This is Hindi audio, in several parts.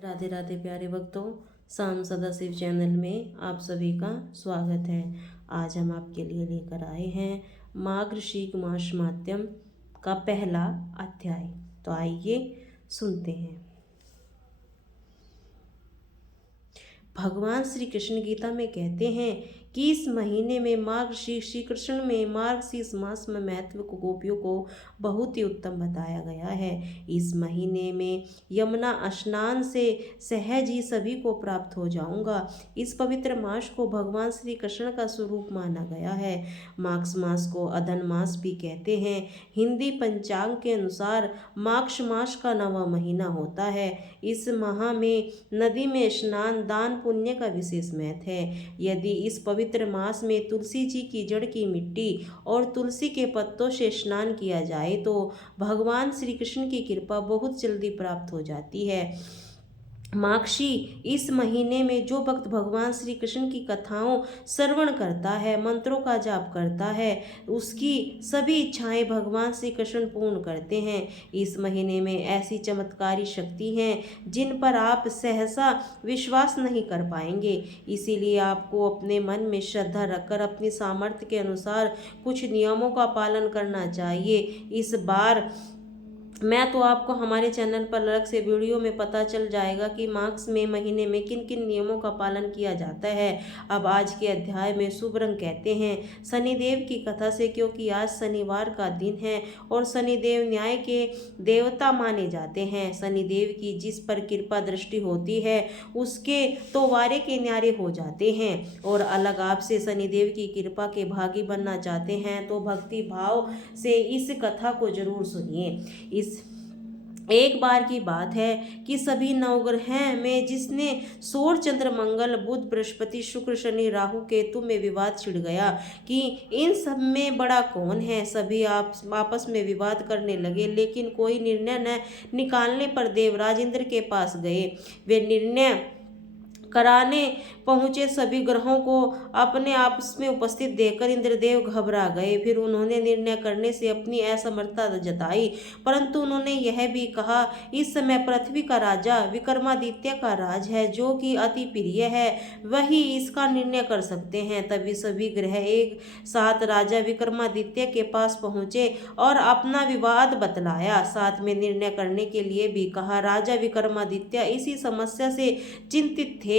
राधे राधे प्यारे भक्तों, शाम सदाशिव चैनल में आप सभी का स्वागत है। आज हम आपके लिए लेकर आए हैं मार्गशीर्ष मास माध्यम का पहला अध्याय। तो आइए सुनते हैं। भगवान श्री कृष्ण गीता में कहते हैं कि इस महीने में मार्गशीर्ष श्री कृष्ण में मार्गशीर्ष मास में महत्व को गोपियों को बहुत ही उत्तम बताया गया है। इस महीने में यमुना स्नान से सहज ही सभी को प्राप्त हो जाऊंगा। इस पवित्र मास को भगवान श्री कृष्ण का स्वरूप माना गया है। माघ मास को अधन मास भी कहते हैं। हिंदी पंचांग के अनुसार माघ मास का 9वां महीना होता है। इस माह में नदी में स्नान दान पुण्य का विशेष महत्व है। यदि इस पवित्र मास में तुलसी जी की जड़ की मिट्टी और तुलसी के पत्तों से स्नान किया जाए तो भगवान श्री कृष्ण की कृपा बहुत जल्दी प्राप्त हो जाती है। माघशी इस महीने में जो भक्त भगवान श्री कृष्ण की कथाओं श्रवण करता है, मंत्रों का जाप करता है, उसकी सभी इच्छाएं भगवान श्री कृष्ण पूर्ण करते हैं। इस महीने में ऐसी चमत्कारी शक्ति हैं जिन पर आप सहसा विश्वास नहीं कर पाएंगे। इसीलिए आपको अपने मन में श्रद्धा रखकर अपनी सामर्थ्य के अनुसार कुछ नियमों का पालन करना चाहिए। इस बार मैं तो आपको हमारे चैनल पर अलग से वीडियो में पता चल जाएगा कि मार्च में महीने में किन किन नियमों का पालन किया जाता है। अब आज के अध्याय में शुभ रंग कहते हैं शनिदेव की कथा से, क्योंकि आज शनिवार का दिन है और शनिदेव न्याय के देवता माने जाते हैं। शनिदेव की जिस पर कृपा दृष्टि होती है उसके तो वारे के न्यारे हो जाते हैं। और अलग आपसे शनिदेव की कृपा के भागी बनना चाहते हैं तो भक्ति भाव से इस कथा को जरूर सुनिए। इस एक बार की बात है कि सभी नवग्रह में जिसने सूर्य चंद्र मंगल बुध बृहस्पति शुक्र शनि राहु केतु में विवाद छिड़ गया कि इन सब में बड़ा कौन है। सभी आपस में विवाद करने लगे, लेकिन कोई निर्णय न निकालने पर देवराज इंद्र के पास गए। वे निर्णय कराने पहुंचे। सभी ग्रहों को अपने आपस में उपस्थित देखकर इंद्रदेव घबरा गए। फिर उन्होंने निर्णय करने से अपनी असमर्थता जताई, परंतु उन्होंने यह भी कहा इस समय पृथ्वी का राजा विक्रमादित्य का राज है, जो कि अति प्रिय है, वही इसका निर्णय कर सकते हैं। तभी सभी ग्रह एक साथ राजा विक्रमादित्य के पास पहुंचे और अपना विवाद बतलाया, साथ में निर्णय करने के लिए भी कहा। राजा विक्रमादित्य इसी समस्या से चिंतित थे,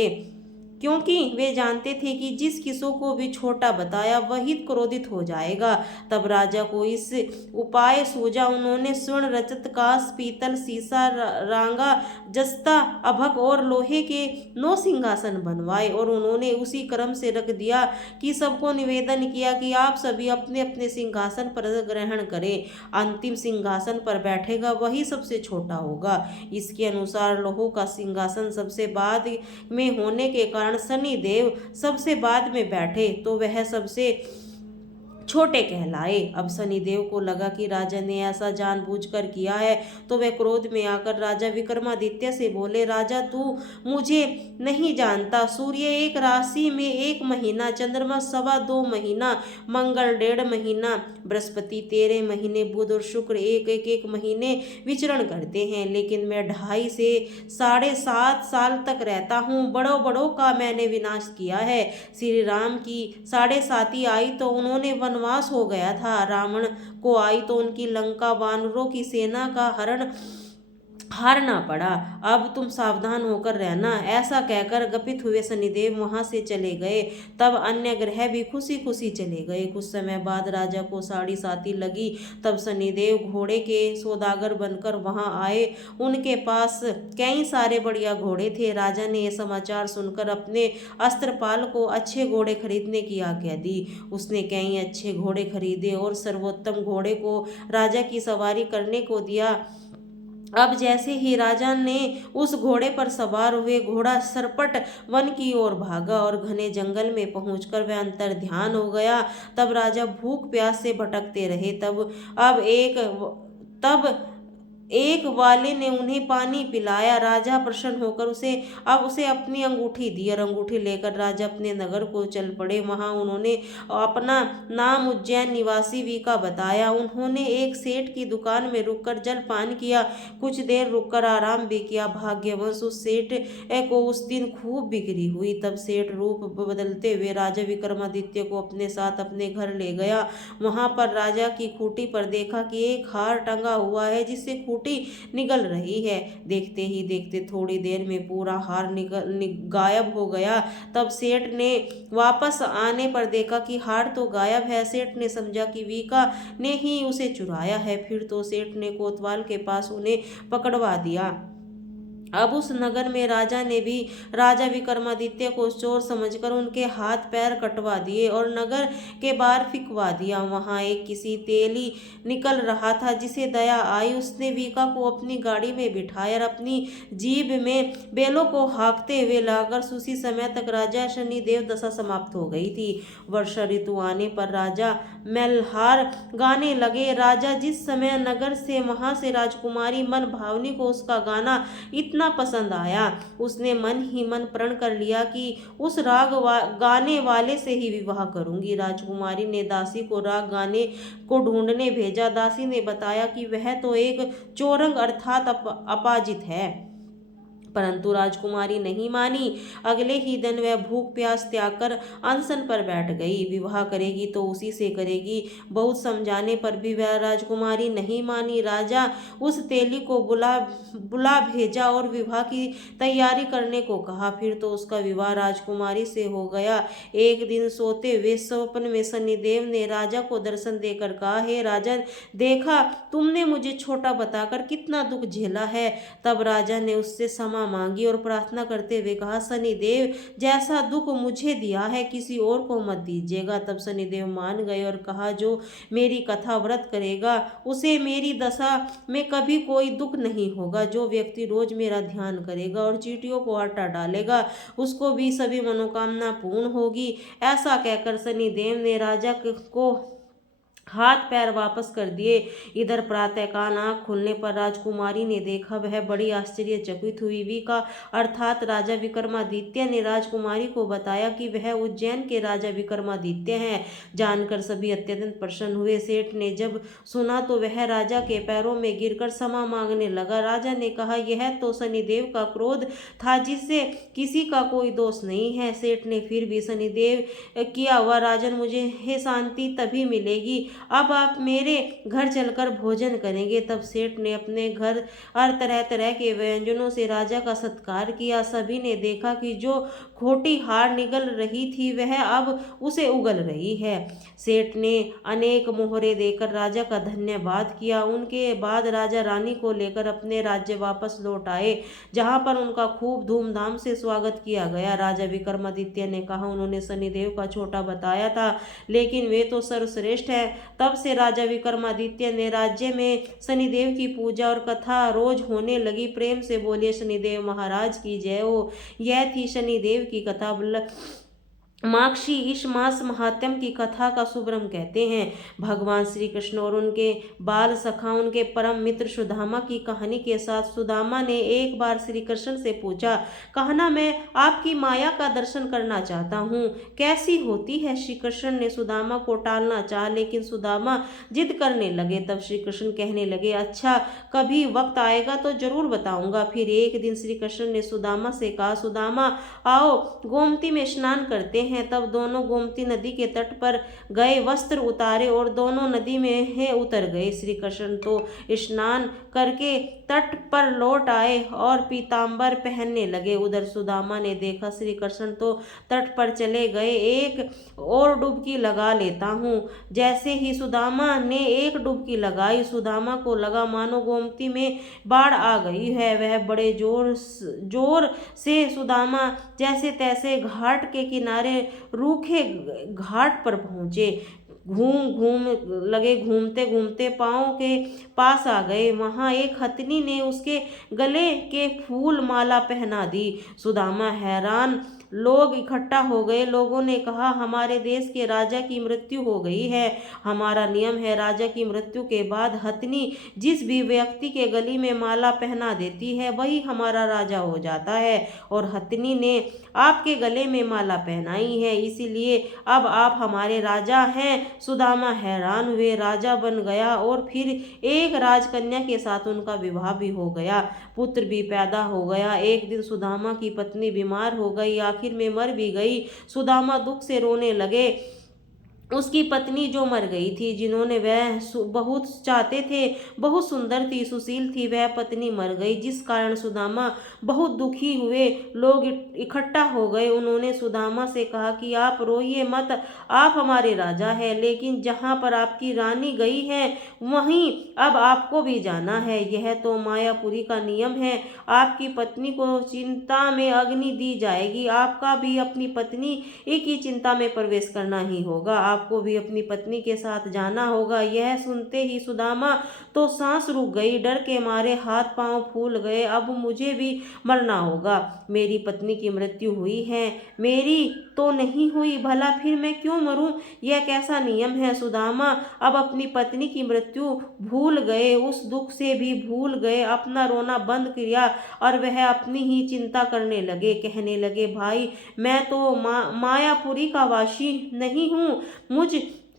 क्योंकि वे जानते थे कि जिस किसों को भी छोटा बताया वही क्रोधित हो जाएगा। तब राजा को इस उपाय सूझा। उन्होंने स्वर्ण रजत कांस पीतल सीसा रांगा जस्ता अभक और लोहे के 9 सिंहासन बनवाए और उन्होंने उसी क्रम से रख दिया कि सबको निवेदन किया कि आप सभी अपने अपने सिंहासन पर ग्रहण करें। अंतिम सिंहासन पर बैठेगा वही सबसे छोटा होगा। इसके अनुसार लोहों का सिंहासन सबसे बाद में होने के कारण शनि देव सबसे बाद में बैठे तो वह सबसे छोटे कहलाए। अब शनिदेव को लगा कि राजा ने ऐसा जानबूझकर किया है, तो वह क्रोध में आकर राजा विक्रमादित्य से बोले, राजा तू मुझे नहीं जानता। सूर्य एक राशि में 1 महीना, चंद्रमा 2.25 महीना, मंगल 1.5 महीना, बृहस्पति 13 महीने, बुध और शुक्र एक महीने विचरण करते हैं, लेकिन मैं 2.5 से 7.5 साल तक रहता हूँ। बड़ों बड़ों का मैंने विनाश किया है। श्री राम की 7.5 आई तो उन्होंने वनवास हो गया था। रावण को आई तो उनकी लंका वानरों की सेना का हारना पड़ा। अब तुम सावधान होकर रहना। ऐसा कहकर गपित हुए शनिदेव वहां से चले गए। तब अन्य ग्रह भी खुशी खुशी चले गए। कुछ समय बाद राजा को 7.5 लगी। तब शनिदेव घोड़े के सौदागर बनकर वहां आए। उनके पास कई सारे बढ़िया घोड़े थे। राजा ने यह समाचार सुनकर अपने अस्त्रपाल को अच्छे घोड़े खरीदने की आज्ञा दी। उसने कई अच्छे घोड़े खरीदे और सर्वोत्तम घोड़े को राजा की सवारी करने को दिया। अब जैसे ही राजा ने उस घोड़े पर सवार हुए, घोड़ा सरपट वन की ओर भागा और घने जंगल में पहुंचकर वह अंतर ध्यान हो गया। तब राजा भूख प्यास से भटकते रहे। तब एक वाले ने उन्हें पानी पिलाया। राजा प्रसन्न होकर उसे अपनी अंगूठी दी और अंगूठी लेकर राजा अपने नगर को चल पड़े। वहां उन्होंने अपना नाम उज्जैन निवासी वीका बताया। उन्होंने एक सेठ की दुकान में रुककर जलपान किया, कुछ देर रुककर आराम भी किया। भाग्यवश उस सेठ को उस दिन खूब बिक्री हुई। तब सेठ रूप बदलते हुए राजा विक्रमादित्य को अपने साथ अपने घर ले गया। वहां पर राजा की खूंटी पर देखा कि एक हार टंगा हुआ है जिससे खूंटी निगल रही है। देखते ही देखते थोड़ी देर में पूरा हार गायब हो गया। तब सेठ ने वापस आने पर देखा कि हार तो गायब है। सेठ ने समझा कि वीका ने ही उसे चुराया है। फिर तो सेठ ने कोतवाल के पास उन्हें पकड़वा दिया। अब उस नगर में राजा ने भी राजा विक्रमादित्य को चोर समझकर उनके हाथ पैर कटवा दिए और नगर के बाहर फिकवा दिया। वहां एक किसी तेली निकल रहा था जिसे दया आई। उसने वीका को अपनी गाड़ी में बिठाया और अपनी जीभ में बेलों को हाँकते हुए लाकर उसी समय तक राजा शनिदेव दशा समाप्त हो गई थी। वर्षा ऋतु आने पर राजा मल्हार गाने लगे। राजा जिस समय नगर से वहां से राजकुमारी मन भावनी को उसका गाना इतना पसंद आया, उसने मन ही मन प्रण कर लिया कि उस गाने वाले से ही विवाह करूंगी। राजकुमारी ने दासी को राग गाने को ढूंढने भेजा। दासी ने बताया कि वह तो एक चोरंग अर्थात अपाजित है, परंतु राजकुमारी नहीं मानी। अगले ही दिन वह भूख प्यास त्याग कर अनशन पर बैठ गई। विवाह करेगी तो उसी से करेगी। बहुत समझाने पर भी वह राजकुमारी नहीं मानी। राजा उस तेली को बुला भेजा और विवाह की तैयारी करने को कहा। फिर तो उसका विवाह राजकुमारी से हो गया। एक दिन सोते हुए स्वप्न में शनिदेव ने राजा को दर्शन देकर कहा, हे राजन, देखा तुमने मुझे छोटा बताकर कितना दुख झेला है। तब राजा ने उससे क्षमा मांगी और प्रार्थना करते हुए कहा, शनिदेव, जैसा दुख मुझे दिया है किसी और को मत दीजिएगा। तब शनिदेव मान गए और कहा, जो मेरी कथा व्रत करेगा उसे मेरी दशा में कभी कोई दुख नहीं होगा। जो व्यक्ति रोज मेरा ध्यान करेगा और चींटियों को आटा डालेगा उसको भी सभी मनोकामना पूर्ण होगी। ऐसा कहकर शनिदेव ने राजा को हाथ पैर वापस कर दिए। इधर प्रातःकाल आंख खुलने पर राजकुमारी ने देखा, वह बड़ी आश्चर्यचकित हुई। वीका अर्थात राजा विक्रमादित्य ने राजकुमारी को बताया कि वह उज्जैन के राजा विक्रमादित्य हैं। जानकर सभी अत्यंत प्रसन्न हुए। सेठ ने जब सुना तो वह राजा के पैरों में गिरकर क्षमा मांगने लगा। राजा ने कहा, यह तो शनिदेव का क्रोध था जिससे किसी का कोई दोष नहीं है। सेठ ने फिर भी शनिदेव किया हुआ, राजन, मुझे शांति तभी मिलेगी अब आप मेरे घर चलकर भोजन करेंगे। तब सेठ ने अपने घर हर तरह तरह के व्यंजनों से राजा का सत्कार किया। सभी ने देखा कि जो खोटी हार निगल रही थी वह अब उसे उगल रही है। सेठ ने अनेक मोहरे देकर राजा का धन्यवाद किया। उनके बाद राजा रानी को लेकर अपने राज्य वापस लौट आए, जहां पर उनका खूब धूमधाम से स्वागत किया गया। राजा विक्रमादित्य ने कहा, उन्होंने शनिदेव का छोटा बताया था लेकिन वे तो सर्वश्रेष्ठ है। तब से राजा विक्रमादित्य ने राज्य में शनिदेव की पूजा और कथा रोज होने लगी। प्रेम से बोलिए शनिदेव महाराज की जय हो। यह थी शनिदेव की कथा। माक्षी इस मास महात्म की कथा का शुभारंभ कहते हैं। भगवान श्री कृष्ण और उनके बाल सखा, उनके परम मित्र सुदामा की कहानी के साथ सुदामा ने एक बार श्री कृष्ण से पूछा, कहना, मैं आपकी माया का दर्शन करना चाहता हूँ, कैसी होती है? श्री कृष्ण ने सुदामा को टालना चाहा लेकिन सुदामा जिद करने लगे। तब श्री कृष्ण कहने लगे, अच्छा, कभी वक्त आएगा तो जरूर बताऊंगा। फिर एक दिन श्री कृष्ण ने सुदामा से कहा, सुदामा, आओ गोमती में स्नान करते हैं। तब दोनों गोमती नदी के तट पर गए, वस्त्र उतारे और दोनों नदी में उतर गए। श्री कृष्ण तो स्नान करके तट पर लौट आए और पीतांबर पहनने लगे। उधर सुदामा ने देखा श्री कृष्ण तो तट पर चले गए, एक और डुबकी लगा लेता हूँ। जैसे ही सुदामा ने एक डुबकी लगाई, सुदामा को लगा मानो गोमती में बाढ़ आ गई है। वह बड़े जोर से सुदामा जैसे तैसे घाट के किनारे रूखे घाट पर पहुंचे। घूमते घूमते पाँव के पास आ गए। वहाँ एक हथनी ने उसके गले के फूल माला पहना दी। सुदामा हैरान, लोग इकट्ठा हो गए। लोगों ने कहा, हमारे देश के राजा की मृत्यु हो गई है। हमारा नियम है, राजा की मृत्यु के बाद हथनी जिस भी व्यक्ति के गले में माला पहना देती है वही हमारा राजा हो जाता है, और हथनी ने आपके गले में माला पहनाई है, इसीलिए अब आप हमारे राजा हैं। सुदामा हैरान हुए। राजा बन गया और फिर एक राजकन्या के साथ उनका विवाह भी हो गया, पुत्र भी पैदा हो गया। एक दिन सुदामा की पत्नी बीमार हो गई, आखिर में मर भी गई। सुदामा दुख से रोने लगे। उसकी पत्नी जो मर गई थी, जिन्होंने वह बहुत चाहते थे, बहुत सुंदर थी, सुशील थी, वह पत्नी मर गई, जिस कारण सुदामा बहुत दुखी हुए। लोग इकट्ठा हो गए। उन्होंने सुदामा से कहा कि आप रोइए मत, आप हमारे राजा हैं, लेकिन जहाँ पर आपकी रानी गई है वहीं अब आपको भी जाना है। यह तो मायापुरी का नियम है। आपकी पत्नी को चिंता में अग्नि दी जाएगी, आपका भी अपनी पत्नी की चिंता में प्रवेश करना ही होगा, आपको भी अपनी पत्नी के साथ जाना होगा। यह सुनते ही सुदामा तो सांस रुक गई, डर के मारे हाथ पांव फूल गए। अब मुझे भी मरना होगा। मेरी पत्नी की मृत्यु हुई है, मेरी तो नहीं हुई, भला फिर मैं क्यों मरूं? यह कैसा नियम है? सुदामा अब अपनी पत्नी की मृत्यु भूल गए, उस दुख से भी भूल गए, अपना रोना बंद किया और वह अपनी ही चिंता करने लगे। कहने लगे, भाई मैं तो मायापुरी का वासी नहीं हूँ, मुझ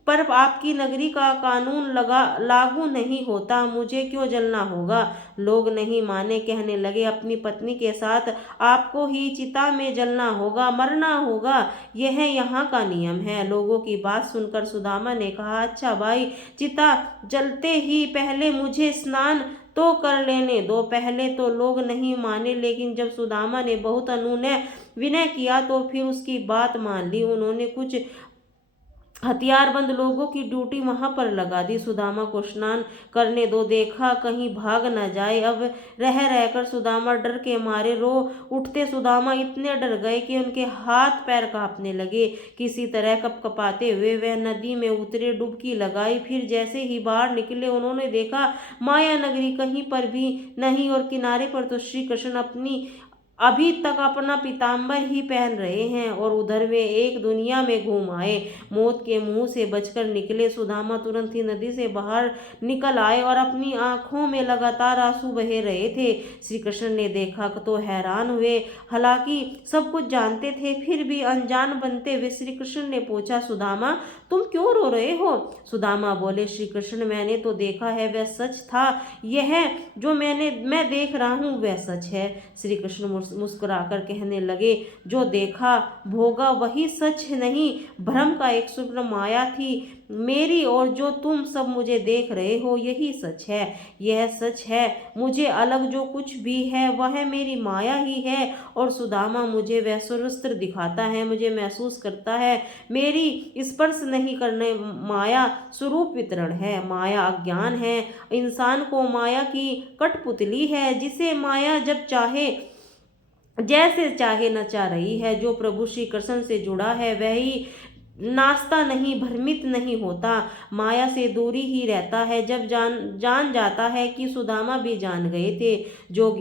पर आपकी नगरी का कानून लागू नहीं होता, मुझे क्यों जलना होगा? लोग नहीं माने, कहने लगे, अपनी पत्नी के साथ आपको ही चिता में जलना होगा, मरना होगा, यह यहाँ का नियम है। लोगों की बात सुनकर सुदामा ने कहा, अच्छा भाई, चिता जलते ही पहले मुझे स्नान तो कर लेने दो। पहले तो लोग नहीं माने, लेकिन जब सुदामा ने बहुत अनुनय विनय किया तो फिर उसकी बात मान ली। उन्होंने कुछ हथियारबंद लोगों की ड्यूटी वहां पर लगा दी। सुदामा को स्नान करने दो, देखा कहीं भाग न जाए। अब रह रहकर सुदामा डर के मारे रो उठते। सुदामा इतने डर गए कि उनके हाथ पैर कांपने लगे। किसी तरह कपकपाते हुए वह नदी में उतरे, डुबकी लगाई। फिर जैसे ही बाहर निकले, उन्होंने देखा माया नगरी कहीं पर भी नहीं, और किनारे पर तो श्री कृष्ण अभी तक अपना पीताम्बर ही पहन रहे हैं, और उधर वे एक दुनिया में घूम आए, मौत के मुंह से बचकर निकले। सुदामा तुरंत ही नदी से बाहर निकल आए और अपनी आंखों में लगातार आंसू बहे रहे थे। श्री कृष्ण ने देखा तो हैरान हुए, हालांकि सब कुछ जानते थे, फिर भी अनजान बनते हुए श्री कृष्ण ने पूछा, सुदामा तुम क्यों रो रहे हो? सुदामा बोले, श्री कृष्ण मैंने तो देखा है, वह सच था, यह जो मैं देख रहा हूँ वह सच है। श्री कृष्ण मुस्कुराकर कहने लगे, जो देखा भोगा वही सच नहीं, भ्रम का एक स्वप्न माया थी मेरी, और जो तुम सब मुझे देख रहे हो यही सच है। यह सच है, मुझे अलग जो कुछ भी है वह मेरी माया ही है, और सुदामा मुझे वह सर्वस्त्र दिखाता है, मुझे महसूस करता है, मेरी स्पर्श नहीं करने माया स्वरूप वितरण है। माया अज्ञान है, इंसान को माया की कठपुतली है, जिसे माया जब चाहे जैसे चाहे नचा रही है। जो प्रभु श्री कृष्ण से जुड़ा है वही नाचता नहीं, भ्रमित नहीं होता, माया से दूरी ही रहता है। जब जान जाता है कि सुदामा भी जान गए थे, जो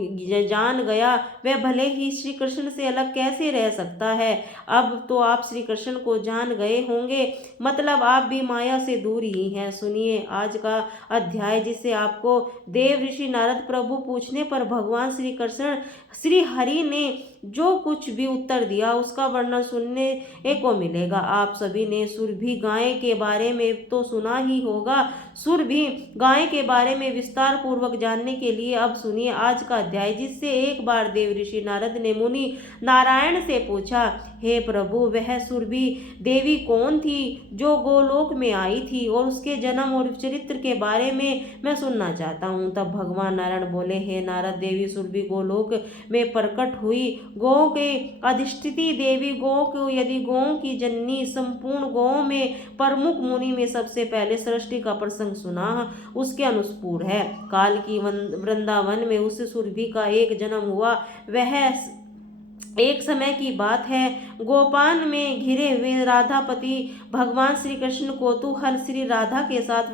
जान गया वह भले ही श्री कृष्ण से अलग कैसे रह सकता है। अब तो आप श्री कृष्ण को जान गए होंगे, मतलब आप भी माया से दूर ही हैं। सुनिए आज का अध्याय, जिसे आपको देव ऋषि नारद प्रभु पूछने पर भगवान श्री कृष्ण श्री हरि ने जो कुछ भी उत्तर दिया उसका वर्णन सुनने को मिलेगा। आप सभी ने सुरभि गाय के बारे में तो सुना ही होगा। सुरभि गाय के बारे में विस्तार पूर्वक जानने के लिए अब सुनिए आज का अध्याय, जिससे एक बार देव ऋषि नारद ने मुनि नारायण से पूछा, हे प्रभु, वह सुरभि देवी कौन थी जो गोलोक में आई थी, और उसके जन्म और चरित्र के बारे में मैं सुनना चाहता हूँ। तब भगवान नारायण बोले, हे नारद, देवी सुरभि गोलोक में प्रकट हुई, गौ के अधिष्ठिति देवी, गौ को यदि गौ की जननी, संपूर्ण गौ में प्रमुख मुनि में सबसे पहले सृष्टि का प्रसंग सुना उसके अनुस्पूर है। काल की वृंदावन में उस सुरभि का एक जन्म हुआ। वह एक समय की बात है, गोपान में घिरे हुए राधापति भगवान श्री कृष्ण कौतूहल श्री राधा के साथ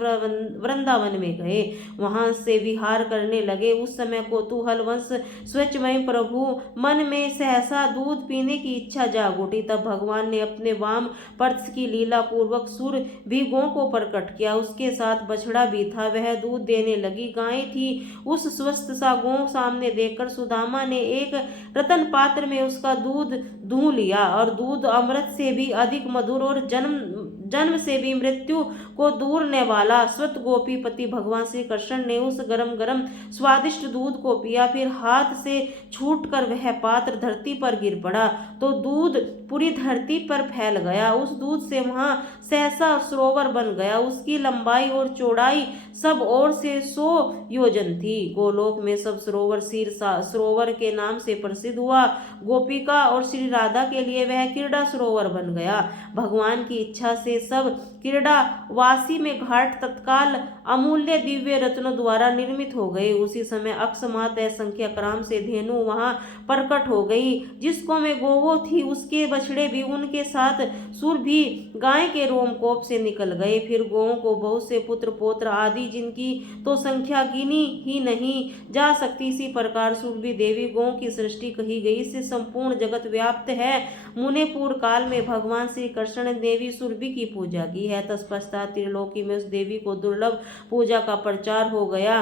वृंदावन में गए, वहां से विहार करने लगे। उस समय कौतूहल वंश स्वच्छमय प्रभु मन में सहसा दूध पीने की इच्छा जाग उठी। तब भगवान ने अपने वाम पर्श की लीला पूर्वक सुर भी गौ को प्रकट किया, उसके साथ बछड़ा भी था, वह दूध देने लगी। गाय थी, उस स्वस्थ सा गौ सामने देखकर सुदामा ने एक रतन पात्र में उसका दूध दूह लिया, और दूध अमृत से भी अधिक मधुर और जन्म से भी मृत्यु को दूरने वाला। स्वत गोपीपति भगवान श्री कृष्ण ने उस गरम गरम स्वादिष्ट दूध को पिया, फिर हाथ से छूटकर वह पात्र धरती पर गिर पड़ा, तो दूध पूरी धरती पर फैल गया। उस दूध से वहां सहसा सरोवर बन गया, उसकी लंबाई और चौड़ाई सब ओर से 100 योजन थी। गोलोक में सब सरोवर क्षीर सरोवर के नाम से प्रसिद्ध हुआ। गोपिका और श्री राधा के लिए वह क्रीड़ा सरोवर बन गया। भगवान की इच्छा से सब क्रीड़ा वासी में घाट तत्काल अमूल्य दिव्य रत्नों द्वारा निर्मित हो गए। उसी समय अकस्मात असंख्य क्राम से धेनु वहां प्रकट हो गई, जिसको में गोवो थी, उसके बछड़े भी, उनके साथ सुर भी गाय के रोमकोप से निकल गए। फिर गौओं को बहुत से पुत्र पौत्र आदि, जिनकी तो संख्या गिनी ही नहीं जा सकती। इसी प्रकार सुरभि देवी गौ की सृष्टि कही गई, इससे संपूर्ण जगत व्याप्त है। मुने पूर्व काल में भगवान श्री कृष्ण ने देवी सुरभि की पूजा की है। तत्पश्चात त्रिलोकी में उस देवी को दुर्लभ पूजा का प्रचार हो गया।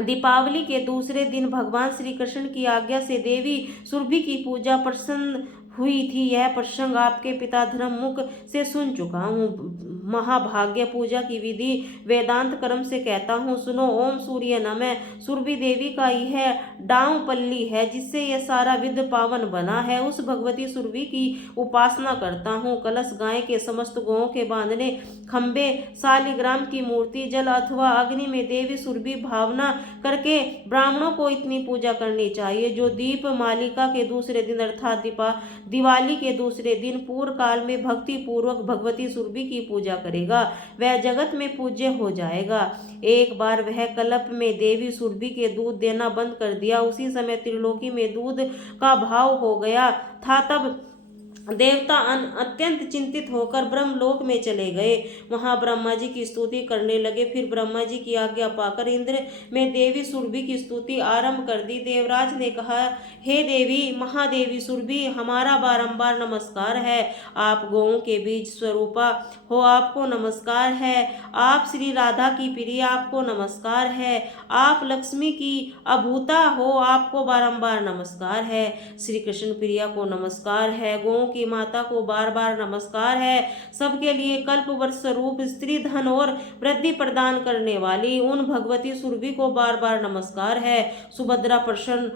दीपावली के दूसरे दिन भगवान श्री कृष्ण की आज्ञा से देवी सुरभि की पूजा प्रसन्न हुई थी। यह प्रसंग आपके पिता धर्ममुख से सुन चुका हूँ। महाभाग्य पूजा की विधि वेदांत क्रम से कहता हूँ, सुनो। ओम सूर्य नमः। सुरभि देवी का यह डांव पल्ली है, जिससे यह सारा विध पावन बना है। उस भगवती सुरभि की उपासना करता हूँ। कलश, गाय के समस्त गौओं के बांधने, खंबे, शालिग्राम की मूर्ति, जल अथवा अग्नि में देवी सुरभि भावना करके ब्राह्मणों को इतनी पूजा करनी चाहिए। जो दीप मालिका के दूसरे दिन अर्थात दिवाली के दूसरे दिन पूर्व काल में भक्ति पूर्वक भगवती सुरभि की पूजा करेगा, वह जगत में पूज्य हो जाएगा। एक बार वह कल्प में देवी सुरभि के दूध देना बंद कर दिया। उसी समय त्रिलोकी में दूध का भाव हो गया था। तब देवता अत्यंत चिंतित होकर ब्रह्मलोक में चले गए, वहां ब्रह्मा जी की स्तुति करने लगे। फिर ब्रह्मा जी की आज्ञा पाकर इंद्र में देवी सुरभि की स्तुति आरंभ कर दी। देवराज ने कहा, हे देवी महादेवी सुरभि, हमारा बारंबार नमस्कार है। आप गौओं के बीज स्वरूपा हो, आपको नमस्कार है। आप श्री राधा की प्रिय, आपको नमस्कार है। आप लक्ष्मी की अभूता हो, आपको बारंबार नमस्कार है। श्री कृष्ण प्रिया को नमस्कार है। गौओं की माता को बार बार नमस्कार है। सबके लिए कल्प वर्ष स्वरूप स्त्री धन और वृद्धि प्रदान करने वाली उन भगवती सुरभि को बार बार नमस्कार है। सुभद्रा प्रसन्न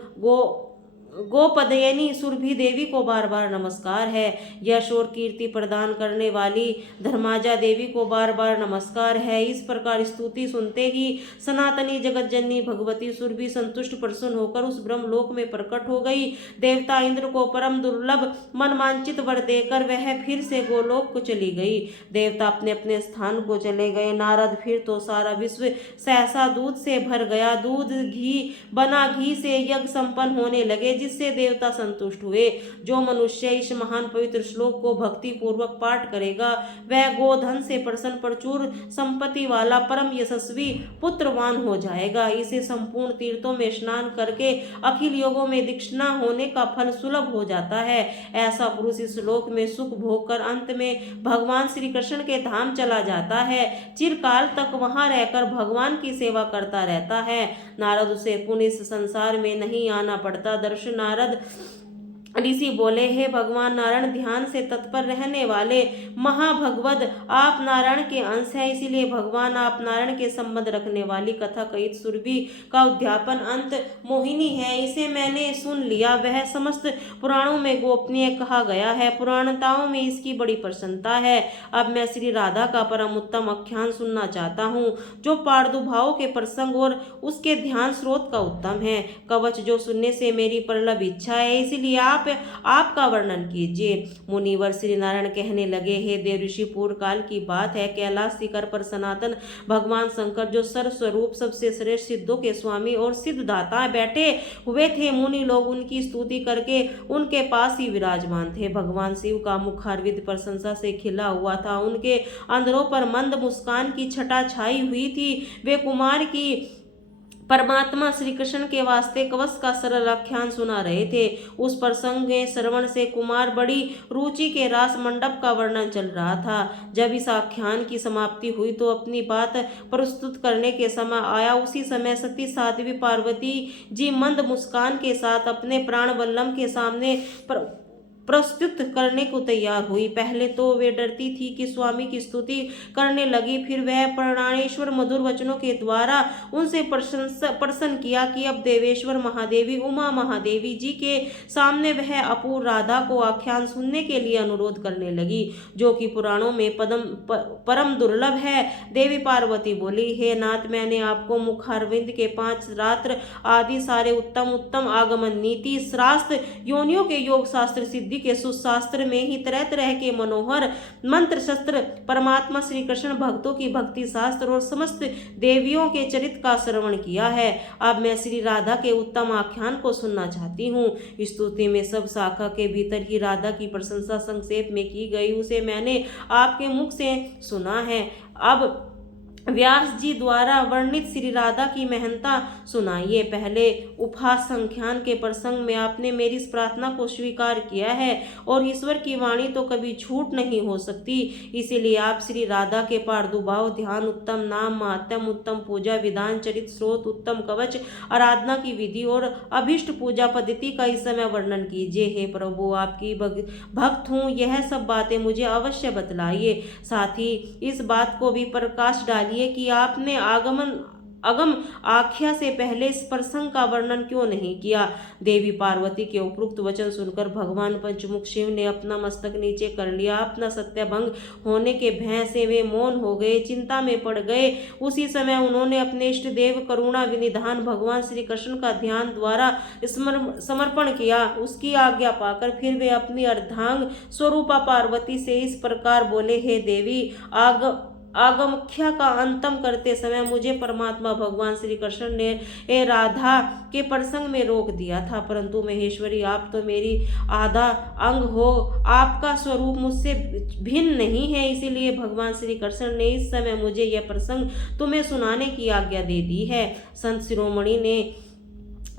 गोपदयनी सुरभि देवी को बार बार नमस्कार है। यश और कीर्ति प्रदान करने वाली धर्माजा देवी को बार बार नमस्कार है। इस प्रकार स्तुति सुनते ही सनातनी जगत जननी भगवती सुरभि संतुष्ट प्रसन्न होकर उस ब्रह्मलोक में प्रकट हो गई। देवता इंद्र को परम दुर्लभ मनमांचित वर देकर वह फिर से गोलोक को चली गई। देवता अपने अपने स्थान को चले गए। नारद, फिर तो सारा विश्व सहसा दूध से भर गया। दूध घी बना, घी से यज्ञ संपन्न होने लगे, जिससे देवता संतुष्ट हुए। जो मनुष्य इस महान पवित्र श्लोक को भक्ति पूर्वक पाठ करेगा, वह गोधन से प्रसन्न प्रचुर संपत्ति वाला परम यशस्वी पुत्रवान हो जाएगा। इसे संपूर्ण तीर्थों में स्नान करके अखिल योगों में दीक्षिणा होने का फल सुलभ हो जाता है। ऐसा पुरुष इस श्लोक में सुख भोग कर अंत में भगवान श्री कृष्ण के धाम चला जाता है। चिरकाल तक वहां रहकर भगवान की सेवा करता रहता है। नारद, उसे पुण्य इस संसार में नहीं आना पड़ता। दर्शन नारद ऋषि बोले, हे भगवान नारायण, ध्यान से तत्पर रहने वाले महाभगवद, आप नारायण के अंश हैं, इसीलिए भगवान आप नारायण के संबंध रखने वाली कथा कहित सुरभि का उद्यापन अंत मोहिनी है। इसे मैंने सुन लिया। वह समस्त पुराणों में गोपनीय कहा गया है। पुराणताओं में इसकी बड़ी प्रसन्नता है। अब मैं श्री राधा का परम उत्तम आख्यान सुनना चाहता हूँ, जो प्रादुर्भाव के प्रसंग और उसके ध्यान स्रोत का उत्तम है। कवच जो सुनने से मेरी प्रबल इच्छा है, इसलिए आप आप आपका वर्णन कीजिए। मुनिवर श्री नारायण कहने लगे, हे देव ऋषि, पूर्व काल की बात है, कैलाश शिखर पर सनातन भगवान शंकर जो सर्वस्वरूप सबसे श्रेष्ठ सिद्धों के स्वामी और सिद्धदाता बैठे हुए थे, मुनि लोग उनकी स्तुति करके उनके पास ही विराजमान थे। भगवान शिव का मुख हरविद प्रशंसा से खिला हुआ था, उनके अंधरों पर मंद मुस्कान की छटा छाई हुई थी। वे कुमार की परमात्मा श्री कृष्ण के वास्ते कवच का सरल आख्यान सुना रहे थे। उस प्रसंग में श्रवण से कुमार बड़ी रुचि के रास मंडप का वर्णन चल रहा था। जब इस आख्यान की समाप्ति हुई तो अपनी बात प्रस्तुत करने के समय आया। उसी समय सती साध्वी पार्वती जी मंद मुस्कान के साथ अपने प्राण वल्लभ के सामने प्रस्तुत करने को तैयार हुई। पहले तो वे डरती थी कि स्वामी की स्तुति करने लगी, फिर वह प्राणेश्वर मधुर वचनों के द्वारा उनसे प्रसन्न किया कि अब देवेश्वर महादेवी उमा महादेवी जी के सामने वह अपूर्व राधा को आख्यान सुनने के लिए अनुरोध करने लगी, जो कि पुराणों में परम दुर्लभ है। देवी पार्वती बोली, हे नाथ, मैंने आपको मुखारविंद के 5 रात्र आदि सारे उत्तम आगमन नीति शास्त्र योनियों के योग शास्त्र सिद्धि के सुशास्त्र में ही तरह तरह के मनोहर मंत्र शस्त्र परमात्मा श्री कृष्ण भक्तों की भक्ति शास्त्र और समस्त देवियों के चरित्र का श्रवण किया है। अब मैं श्री राधा के उत्तम आख्यान को सुनना चाहती हूँ। स्तुति में सब शाखा के भीतर ही राधा की प्रशंसा संक्षेप में की गई, उसे मैंने आपके मुख से सुना है। अब व्यास जी द्वारा वर्णित श्री राधा की महंता सुनाइए। पहले उपासंख्यान के प्रसंग में आपने मेरी इस प्रार्थना को स्वीकार किया है और ईश्वर की वाणी तो कभी झूठ नहीं हो सकती, इसीलिए आप श्री राधा के प्रादुर्भाव, ध्यान, उत्तम नाम महात्म, उत्तम पूजा विधान, चरित स्रोत, उत्तम कवच, आराधना की विधि और अभिष्ट पूजा पद्धति का इस समय वर्णन कीजिए। हे प्रभु, आपकी भक्त हूँ, यह सब बातें मुझे अवश्य बतलाइए। साथ ही इस बात को भी प्रकाश डालिए कि आपने अगम आख्या से पहले इस प्रसंग का वर्णन क्यों नहीं किया। देवी पार्वती के उपरोक्त वचन सुनकर भगवान पंचमुख शिव ने अपना मस्तक नीचे कर लिया। अपना सत्यभंग होने के भय से वे मौन हो गए, चिंता में पड़ गए। उसी समय उन्होंने अपने इष्ट देव करुणा विनिधान भगवान श्री कृष्ण का ध्यान द्वारा समर्पण किया। उसकी आज्ञा पाकर फिर वे अपनी अर्धांग स्वरूपा पार्वती से इस प्रकार बोले, हे देवी, आगमख्या का अंतम करते समय मुझे परमात्मा भगवान श्री कृष्ण ने राधा के प्रसंग में रोक दिया था, परंतु महेश्वरी, आप तो मेरी आधा अंग हो, आपका स्वरूप मुझसे भिन्न नहीं है, इसीलिए भगवान श्री कृष्ण ने इस समय मुझे यह प्रसंग तुम्हें सुनाने की आज्ञा दे दी है। संत शिरोमणि ने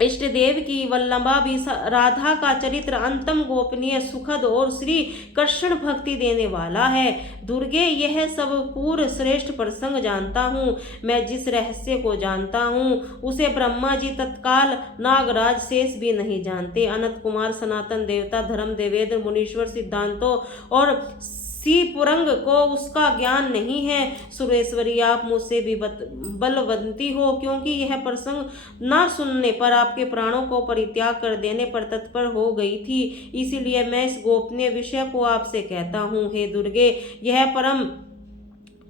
इष्ट देव की वल्लभा भी राधा का चरित्र अंतम गोपनीय सुखद और श्री कृष्ण भक्ति देने वाला है। दुर्गे, यह सब पूर्व श्रेष्ठ प्रसंग जानता हूँ। मैं जिस रहस्य को जानता हूँ उसे ब्रह्मा जी तत्काल नागराज शेष भी नहीं जानते। अनंत कुमार सनातन देवता धर्म देवेंद्र मुनीश्वर सिद्धांतों और पुरंग को उसका ज्ञान नहीं है। सुरेश्वरी, आप मुझसे भी बलवंती हो, क्योंकि यह प्रसंग न सुनने पर आपके प्राणों को परित्याग कर देने पर तत्पर हो गई थी, इसीलिए मैं इस गोपनीय विषय को आपसे कहता हूँ। हे दुर्गे, यह परम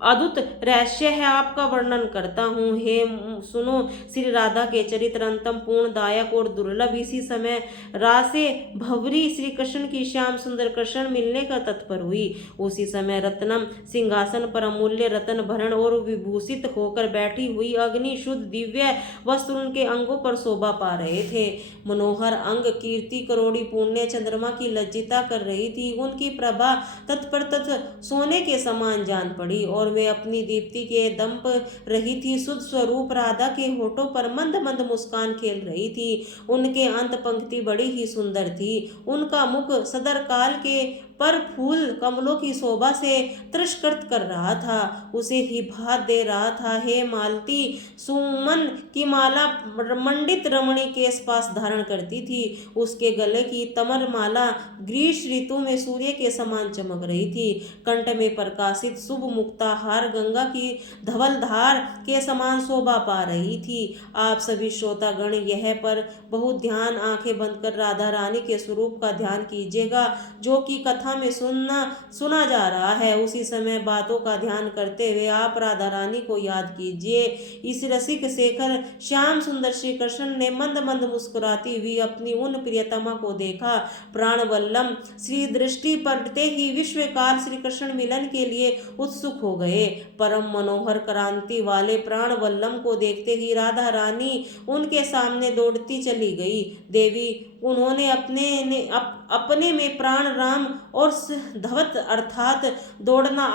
अद्भुत रहस्य है, आपका वर्णन करता हूँ। हे सुनो, श्री राधा के चरित्र अंतम पूर्ण दायक और दुर्लभ। इसी समय रासे भवरी श्री कृष्ण की श्याम सुंदर कृष्ण मिलने का तत्पर हुई। उसी समय रत्नम सिंहासन पर अमूल्य रत्न भरण और विभूषित होकर बैठी हुई अग्नि शुद्ध दिव्य वस्त्र उनके अंगों पर शोभा पा रहे थे। मनोहर अंग कीर्ति करोड़ी पुण्य चंद्रमा की लज्जिता कर रही थी। उनकी प्रभा तत्पर सोने के समान जान पड़ी और वे अपनी दीप्ति के दम पर रही थी। शुद्ध स्वरूप राधा के होठों पर मंद मंद मुस्कान खेल रही थी। उनके अंत पंक्ति बड़ी ही सुंदर थी। उनका मुख सदर काल के पर फूल कमलों की शोभा से तिरस्कृत कर रहा था, उसे ही भात दे रहा था। हे मालती, सुमन की माला मंडित रमणी के पास धारण करती थी। उसके गले की तमर माला ग्रीष्म ऋतु में सूर्य के समान चमक रही थी। कंठ में प्रकाशित शुभ मुक्ता हार गंगा की धवल धार के समान शोभा पा रही थी। आप सभी श्रोतागण यह पर बहुत ध्यान आंखें बंद कर राधा रानी के स्वरूप का ध्यान कीजिएगा, जो कि कथा कथा में सुना जा रहा है, उसी समय बातों का ध्यान करते हुए आप राधा रानी को याद कीजिए। इस रसिक शेखर श्याम सुंदर श्री कृष्ण ने मंद मंद मुस्कुराती हुई अपनी उन प्रियतमा को देखा। प्राणवल्लभ श्री दृष्टि पड़ते ही विश्वकाल श्री कृष्ण मिलन के लिए उत्सुक हो गए। परम मनोहर क्रांति वाले प्राणवल्लभ को देखते ही राधा रानी उनके सामने दौड़ती चली गई। देवी उन्होंने अपने में प्राण राम और धवत अर्थात दौड़ना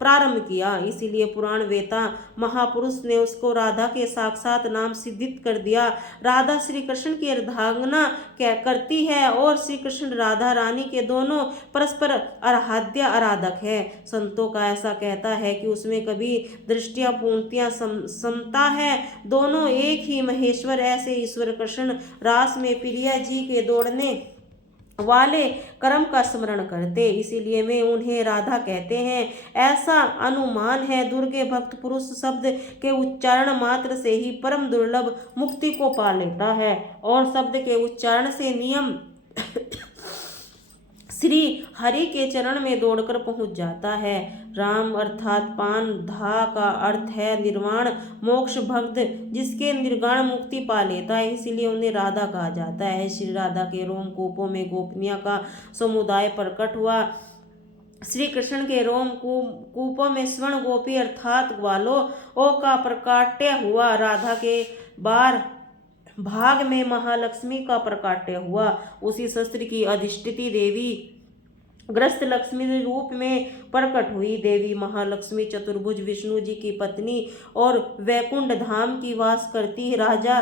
प्रारंभ किया। इसीलिए पुराण वेता महापुरुष ने उसको राधा के साक्षात नाम सिद्धित कर दिया। राधा श्री कृष्ण की अर्धांगना करती है और श्री कृष्ण राधा रानी के दोनों परस्पर आराध्य आराधक है। संतों का ऐसा कहता है कि उसमें कभी दृष्टियां पूर्णतियां समता है, दोनों एक ही महेश्वर। ऐसे ईश्वर कृष्ण रास में प्रिया जी के दौड़ने वाले कर्म का स्मरण करते, इसीलिए मैं उन्हें राधा कहते हैं। ऐसा अनुमान है दुर्गे भक्त पुरुष शब्द के उच्चारण मात्र से ही परम दुर्लभ मुक्ति को पा लेता है और शब्द के उच्चारण से नियम श्री हरि के चरण में दौड़कर पहुंच जाता है। राम अर्थात पान धा का अर्थ है निर्वाण मोक्ष, भक्त जिसके निर्वाण मुक्ति पा लेता है, इसीलिए उन्हें राधा कहा जाता है। श्री राधा के रोमकूपों में गोपनिया का समुदाय प्रकट हुआ। श्री कृष्ण के रोम कूपों में स्वर्ण गोपी अर्थात ग्वालों का प्रकाट्य हुआ। राधा के बार भाग में महालक्ष्मी का प्रकाट्य हुआ। उसी शस्त्र की अधिष्ठिति देवी ग्रस्त लक्ष्मी रूप में प्रकट हुई। देवी महालक्ष्मी चतुर्भुज विष्णु जी की पत्नी और वैकुंठ धाम की वास करती राजा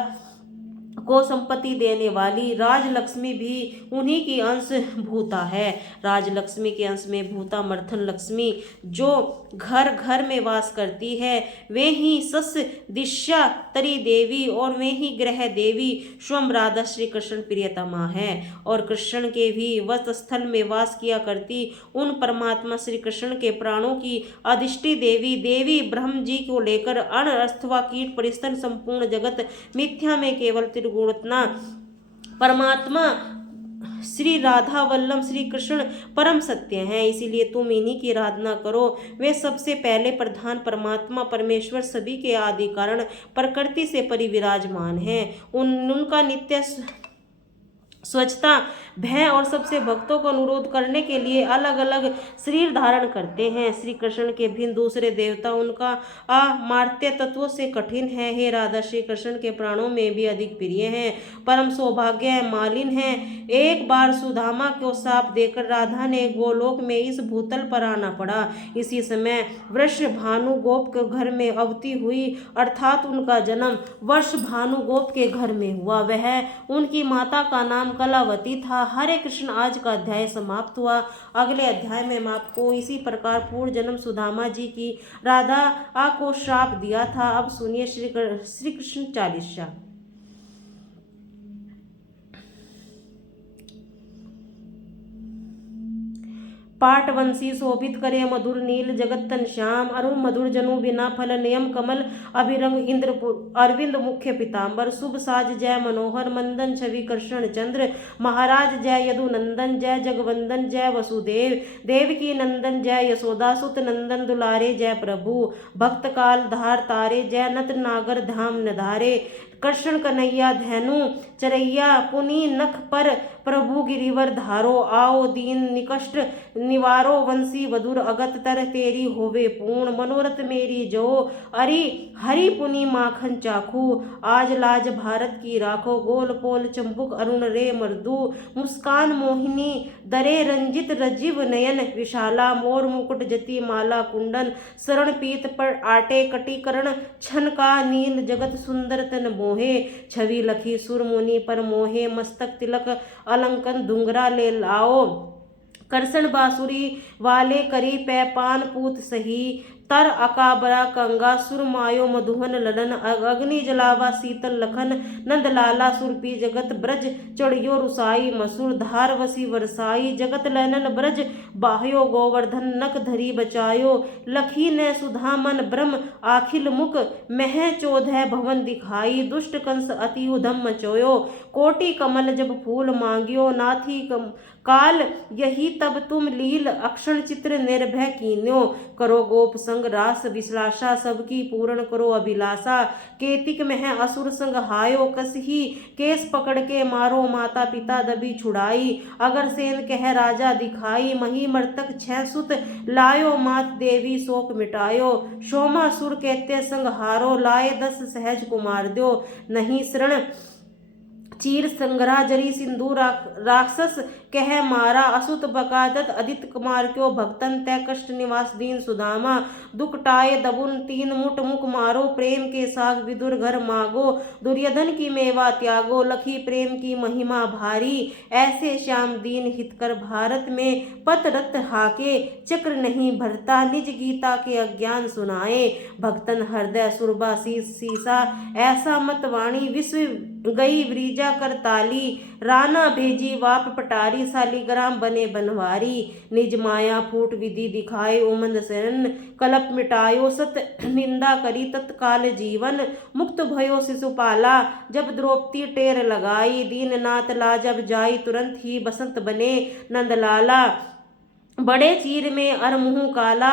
को संपत्ति देने वाली राजलक्ष्मी भी उन्हीं की अंश भूता है। राजलक्ष्मी के अंश में भूता मर्थन लक्ष्मी जो घर घर में वास करती है, वे ही सस्य दिशा तरी देवी और वे ही ग्रह देवी स्वयं राधा श्री कृष्ण प्रियतमा है और कृष्ण के भी वत्स्थल में वास किया करती उन परमात्मा श्री कृष्ण के प्राणों की अधिष्ठि देवी ब्रह्म जी को लेकर अण अथवा कीट परिस्तन संपूर्ण जगत मिथ्या में केवल त्रिगुणतना परमात्मा श्री राधा वल्लभ श्री कृष्ण परम सत्य हैं। इसीलिए तुम इन्हीं की आराधना करो। वे सबसे पहले प्रधान परमात्मा परमेश्वर सभी के आदि कारण प्रकृति से परिविराजमान हैं। उनका नित्य स्वच्छता भय और सबसे भक्तों को अनुरोध करने के लिए अलग अलग शरीर धारण करते हैं। श्री कृष्ण के भिन्न दूसरे देवता उनका अमार्त्य तत्वों से कठिन है। हे राधा श्री कृष्ण के प्राणों में भी अधिक प्रिय हैं, परम सौभाग्य मालिन हैं। एक बार सुदामा को शाप देकर राधा ने गोलोक में इस भूतल पर आना पड़ा। इसी समय वृष भानु गोप के घर में अवती हुई अर्थात उनका जन्म वर्ष भानु गोप के घर में हुआ। वह उनकी माता का नाम कलावती था। हरे कृष्ण। आज का अध्याय समाप्त हुआ। अगले अध्याय में मैं आपको इसी प्रकार पूर्व जन्म सुदामा जी की राधा को श्राप दिया था। अब सुनिए श्री कृष्ण चालीसा। पाटवंशी शोभित करे मधुर नील जगत्तन श्याम अरुण मधुर जनु बिना फल नियम कमल अभिरंग इंद्र अरविंद मुख्य पीताम्बर शुभ साज जय मनोहर मंदन छवि कृष्ण चंद्र महाराज जय यदुनंदन जय जगवंदन जय वसुदेव देवकी नंदन जय यशोदा सुत नंदन दुलारे जय प्रभु भक्त काल धार तारे जय नत नागर धाम नधारे कृष्ण कन्हैया धैनु चरैया पुनि नख पर प्रभु गिरिवर धारो आओ दीन निकष्ट निवारो वंशी वधुर अगत तर तेरी होवे पूर्ण मनोरथ मेरी जो अरि हरि पुनि माखन चाखू आज लाज भारत की राखो गोल पोल चंबुक अरुण रे मर्दू मुस्कान मोहिनी दरे रंजित रजीव नयन विशाला मोर मुकुट जति माला कुंडन शरण पीत पर आटे कटीकरण छन का नील जगत सुंदर तन मोहे छवि लखी सुर मुनि पर मोहे मस्तक तिलक अलंकन धुंगरा ले लाओ करसन बांसुरी वाले करी पै पान पूत सही तर अकाबरा कंगा सुरमायो मधुवन ललन अग्नि जलावा शीतल लखन नंद लाला सुरपी जगत ब्रज चढ़ियो रुसाई मसूर धार वसी वरसाई जगत लैनन ब्रज बाह्यो गोवर्धन नक धरी बचायो लखी ने सुधा मन ब्रह्म आखिल मुख मह चौदह भवन दिखाई दुष्ट कंस अति उधम मचोयो कोटि कमल जब फूल मांगियो नाथी काल यही तब तुम लील अक्षण चित्र निर्भय कीन्यो करो गोप संग रास विश्लाषा सबकी पूर्ण करो अभिलाषा केतिक मह असुर संग हायो कसही केस पकड़ के मारो माता पिता दबी छुड़ाई अगर सेन कह राजा दिखाई मही मर्तक छह सुत लायो मात देवी शोक मिटायो सोमा सुर कहते संग हारो लाए 10 सहज कुमार दो नहीं शरण चीर संग्रह जरी सिंधु राक्षस कह मारा असुत बकादत अदित कुमार क्यों भक्तन तय कष्ट निवास दीन सुदामा दुख टाए दबुन 3 मुठ मुख मारो प्रेम के साग विदुर घर मागो दुर्योधन की मेवा त्यागो लखी प्रेम की महिमा भारी ऐसे श्याम दीन हितकर भारत में पत रत हाके चक्र नहीं भरता निज गीता के अज्ञान सुनाए भक्तन हृदय सुरबा सीसा ऐसा मत वाणी विश्व गई व्रीजा कर ताली राना भेजी वाप पटारी सालीग्राम बने बनवारी निज माया फूट विधि दिखाए उमंद शरण कलप मिटायो सत निंदा करी तत्काल जीवन मुक्त भयो शिशुपाला जब द्रौपदी टेर लगाई दीननाथ ला जब जाई तुरंत ही बसंत बने नंदलाला बड़े चीर में अरमुह काला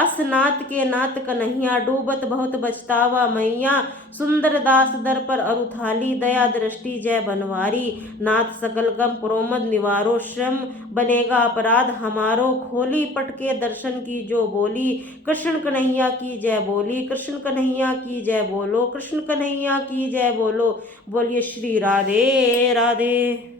असनाथ के नाथ कन्हैया डूबत बहुत बचतावा मैया सुंदर दास दर पर अरुथाली दया दृष्टि जय बनवारी नाथ सकल गम प्रोमद निवारो श्रम बनेगा अपराध हमारो खोली पट के दर्शन की जो बोली कृष्ण कन्हैया की जय बोली कृष्ण कन्हैया की जय बोलो कृष्ण कन्हैया की जय बोलो बोलिए श्री राधे राधे।